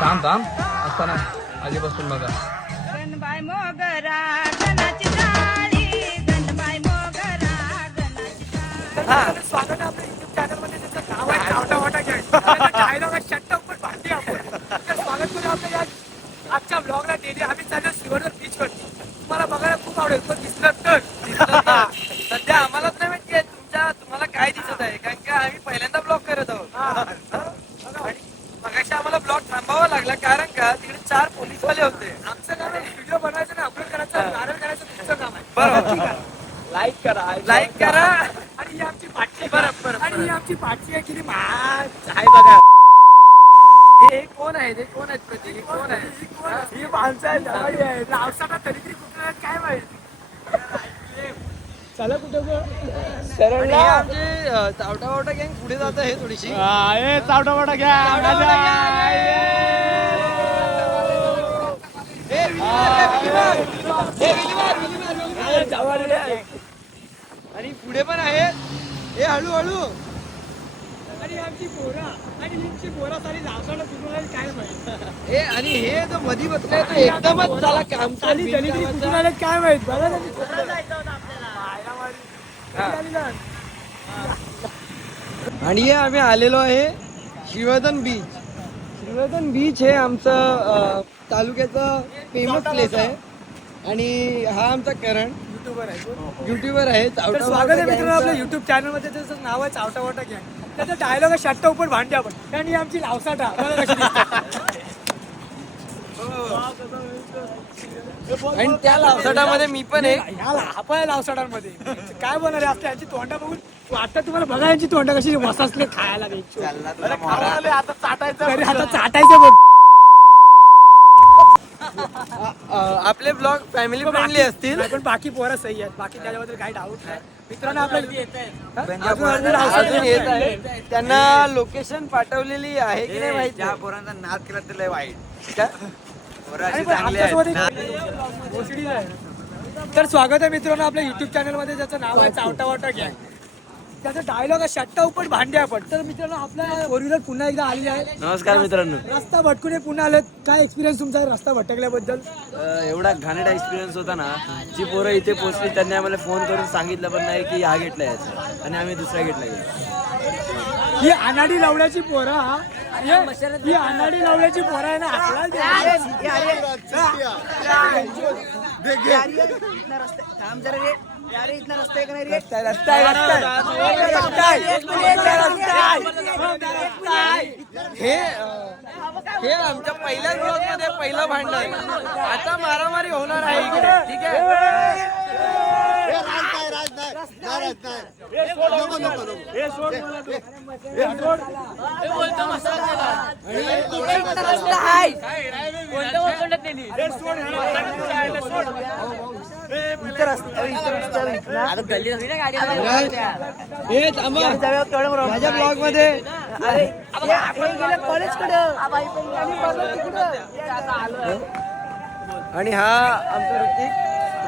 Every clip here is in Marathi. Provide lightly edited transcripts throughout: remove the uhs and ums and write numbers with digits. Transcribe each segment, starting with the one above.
थांब थांब असताना आधीपासून बघा. गणबाई मोगरा गणाची डाळी, गणबाई मोगरा गणाची डाळी. स्वागत आहे आपल्या युट्यूब चॅनल मध्ये. त्याचं नाव आहे चावटा वाटा गँग. डायलॉग आहे शट्टा उपर भांडी आपण. तर स्वागत करू आपल्या या आजच्या ब्लॉगला. डेली आम्ही चाललो श्रीवर्धन बीच वरती. तुम्हाला बघायला खूप आवडेल पण दिसलं तर सध्या आम्हालाच नाही माहिती तुम्हाला काय दिसत आहे, कारण का आम्ही पहिल्यांदा ब्लॉग करत आहोत. मगाशी आम्हाला ब्लॉग थांबावा लागला कारण का तिकडे 4 पोलीसवाले होते. आमचं काम आहे व्हिडिओ बनवायचं आणि अपलोड करायचं, व्हायरल करायचं तुमचं काम आहे. बरोबर. लाईक करा आणि ही आमची पाठी. बरोबर. आणि ही आमची पाठी आहे की आहे बघा. हे कोण आहे, ते कोण आहेत प्रतीक, कोण आहे? ही माणसं आहे, जवाई आहे, नावसाला तरी कुठे काय माहिती. चला कुठं आणि हे आमचे चावटा वावटा गँग पुढे जात आहे थोडीशी. चावटा वाटा घ्या. आणि पुढे पण आहेत. हे हळूहळू. आणि आमची पोरा आणि हिंची पोरा सारी नावसाला कुठून काय माहिती. हे आणि हे जो मधी बसलाय तो एकदमच त्याला काम चाली दलिद्री कुठून आले काय माहित. बघा ना, आणि हे आम्ही आलेलो आहे श्रीवर्धन बीच. श्रीवर्धन बीच हे आमचं तालुक्याचं फेमस प्लेस आहे. आणि हा आमचा करण युट्यूबर आहे. तर स्वागत आहे मित्रांनो आपल्या युट्यूब चॅनल मध्ये. त्याचं नाव आहे चावटा वाटा गँग. त्याचा डायलॉग आहे शट्टा उपर भांडी आपण. आणि आमची लावसाटा आणि त्या लावसाटामध्ये मी पण आहे. आपण लावसाटांमध्ये काय बोलणार आहे आपल्या यांची तोंडा बघून वाटतं तुम्हाला. बघा यांची तोंडा कशी वसासले खायला द्यायची. आता चाटायचं बघ. आपले ब्लॉग फॅमिली फ्रेंडली असतील. पण बाकी पोरं सही आहेत. बाकी त्याच्याबद्दल काही डाऊट नाही मित्रांनो. अजून येत आहे. त्यांना लोकेशन पाठवलेली आहे की नाही माहिती. ज्या पोरांचा नाद केला तर लय वाईट. आणि पण आमच्यासोबत तर स्वागत आहे मित्रांनो आपल्या युट्यूब चॅनल मध्ये. ज्याचं नाव आहे चावटा वाटा गँग. त्याचा डायलॉग आहे शट्टा उपर भांडे आपण. तर मित्रांनो आपल्या फोर व्हीलर पुन्हा एकदा आलेली आहे. नमस्कार मित्रांनो. रस्ता भटकून पुन्हा आलेत. काय एक्सपिरियन्स तुमचा रस्ता भटकल्याबद्दल? एवढा घाणेरडा एक्सपिरियन्स होता ना. जी पोरं इथे पोहोचली त्यांनी आम्हाला फोन करून सांगितलं पण नाही की ह्या गेटला यायचं, आणि आम्ही दुसऱ्या गेटला गेलो. ही अनाडी लावण्याची पोरा. ही अनाडी लावण्याची पोरा आहे ना. हे आमच्या पहिल्याच ब्लॉग मध्ये पहिलं भांडण. आता मारामारी होणार आहे इकडे. ठीक आहे. माझ्या ब्लॉग मध्ये आणि हा आमचा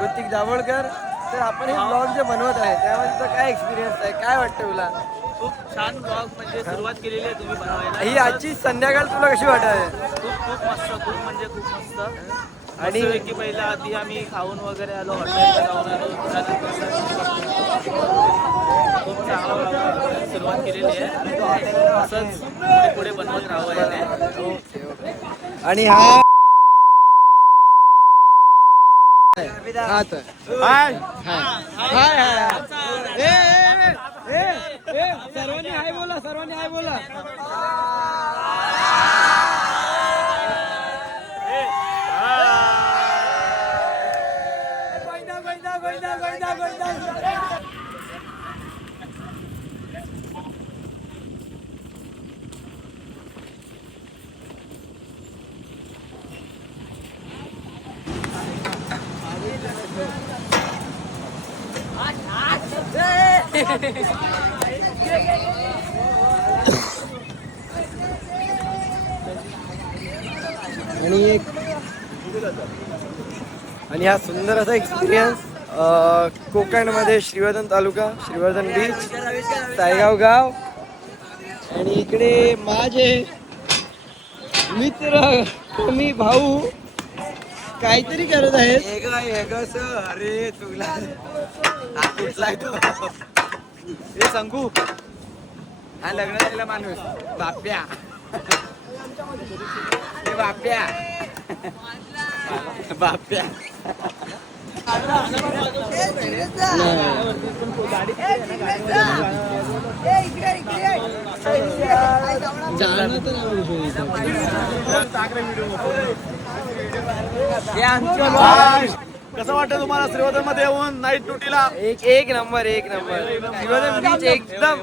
ऋतिक दाभोळकर. तर आपण हे ब्लॉग जे बनवत आहे त्यामध्ये काय एक्सपिरियन्स आहे, काय वाटतं तुला? खूप छान ब्लॉग म्हणजे सुरुवात केलेली आहे तुम्ही बनवायला. ही आजची संध्याकाळ तुला कशी वाटत आहे? खूप मस्त, खूप म्हणजे खूप मस्त. आणि की पहिला आधी आम्ही खाऊन वगैरे आलो, हॉटेलला जाऊन आलो. खूप चांगला सुरुवात केलेली आहे. असंच पुढे बनवत राहावं. आणि हा सर्वांनी हाय बोला, सर्वांनी हाय बोला. आणि हा सुंदर असा एक्सपिरियन्स कोकणमध्ये श्रीवर्धन तालुका, श्रीवर्धन बीच, सायगाव गाव. आणि इकडे माझे मित्र मी भाऊ काहीतरी करत आहेत. अरे तुला हा कुठला आहे तो? हे संगू हा लग्न झालेला माणूस बाप्या. हे बाप्या बाप्या जाणं तर नाही कसं वाटतं तुम्हाला श्रीवर्धन मध्ये येऊन नाईट ड्युटीला? एक नंबर श्रीवर्धन बीच एकदम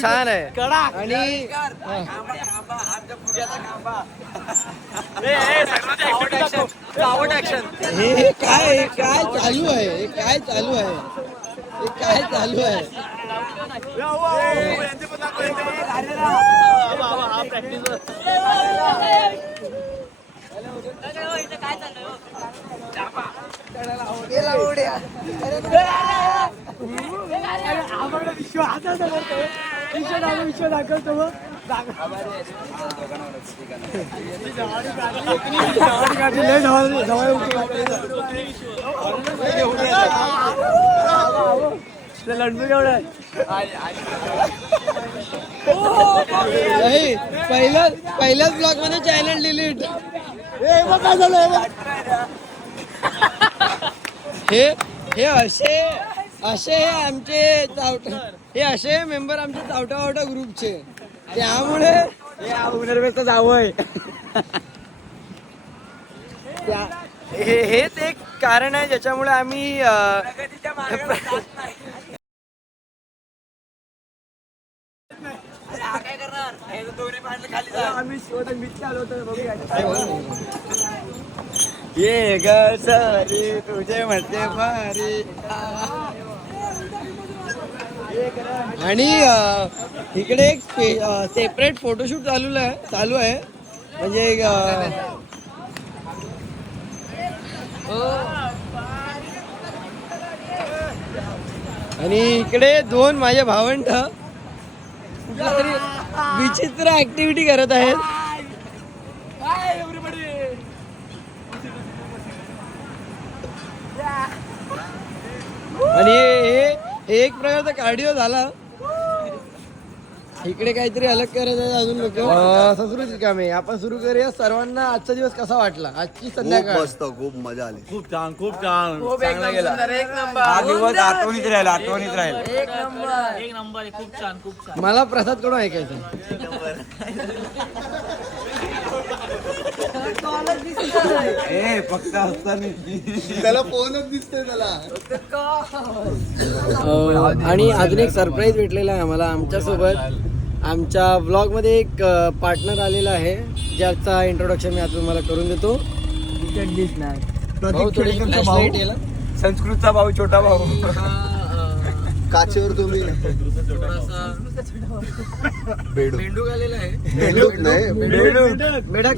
छान आहे. आणि हे काय चालू आहे? हे काय चालू आहे? हे काय चालू आहे? विश्व दाखवतो मग. लंडू केवढं नाही, पहिल्याच ब्लॉग मध्ये चॅनल डिलीट. हे असे आमचे हे असे मेंबर आमचे चावटा ग्रुपचे. त्यामुळे उनर्वेचं जावंय. हेच एक कारण आहे ज्याच्यामुळे आम्ही ये ग सारी तुझे म्हणते मारी. आणि इकडे एक सेपरेट फोटोशूट चालू आहे म्हणजे आणि इकडे दोन माझे भावंड कुठल्या तरी विचित्र ऍक्टिव्हिटी करत आहेत. आणि हे एक प्रकारचा कार्डिओ झाला. इकडे काहीतरी अलग करत आहे अजून लोक. संस्कृती कामे आपण सुरू करूया. सर्वांना आजचा दिवस कसा वाटला? आजची संध्याकाळ मस्त, खूप मजा आली. खूप छान चांगला गेला. हा दिवस आठवणीत राहिला. एक नंबर खूप छान. मला प्रसाद कडून ऐकायचं. फक्त असताना त्याला फोनच दिसतोय त्याला. आणि अजून एक सरप्राईज भेटलेला आहे आम्हाला. आमच्यासोबत आमच्या ब्लॉग मध्ये एक पार्टनर आलेला आहे ज्याचा इंट्रोडक्शन मी आता तुम्हाला करून देतो. भाऊ, थोडी flashlight याला. संस्कृतचा भाऊ, छोटा भाऊ. काचेवर तुम्ही मेंढूक आलेला आहे. बेडूक नाही, मेढक